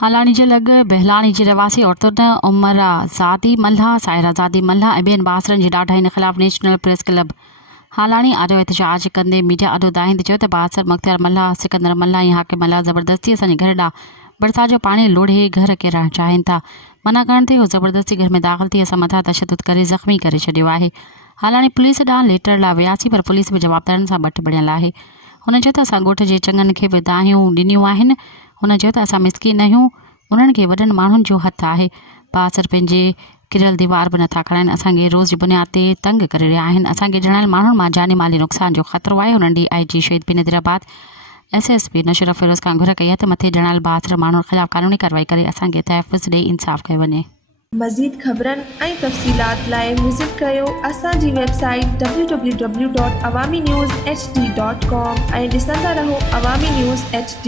हालाणी जे लॻ बहलाणी जी रवासी औरतुनि उमरा ज़ादी मल्हा, साहिरा ज़ादी मल्हा ऐं ॿियनि बासरनि जी ॾाढाइनि ख़िलाफ़ नेशनल प्रेस क्लब हालाणी आरियो एहतजाज कंदे मीडिया अॾो दाहिंदे चयो त बासर मुख़्तियार मल्हा, सिकंदर मल्हा ऐं हाकिम मल्हा ज़बरदस्ती असांजे घर ॾांहुं बरसात जो पाणी लोढ़े घर के रहणु चाहिनि था। मना करण ते उहो ज़बरदस्ती घर में दाख़िल थी असां मथां तशदुद करे ज़ख़्मी करे छॾियो आहे। हालाणी पुलिस ॾांहुं लेटर लाइ वियासीं पर पुलिस बि जवाबदारनि सां बट बणियल आहे। हुन चयो त असां ॻोठ जे चङनि खे बि दाहियूं ॾिनियूं आहिनि। हुन चयो त असां मिसकिन आहियूं, उन्हनि खे वॾनि माण्हुनि जो हथु आहे। बासर पंहिंजे किरियल दीवार बि नथा खणाइनि, असांखे रोज़ जी बुनियाद ते तंग करे रहिया आहिनि। असांखे जणियल माण्हुनि मां जानी माली नुक़सान जो ख़तरो आहे। हुननि DIG शहीद बि नदीराबाद SSP नशरफ फिरोज़ खां घुर कई आहे त मथे जणियल बासर माण्हुनि ख़िलाफ़ कानूनी कार्रवाई करे असांखे तहफ़्फ़ुज़ ॾेई इंसाफ़ कयो वञे। मज़ीद ख़बरनि ऐं तफ़सीलात लाइ विज़िट कयो असांजी वेबसाइट www.awamiNewsHD.com ऐं ॾिसंदा रहो अवामी न्यूज़ HD।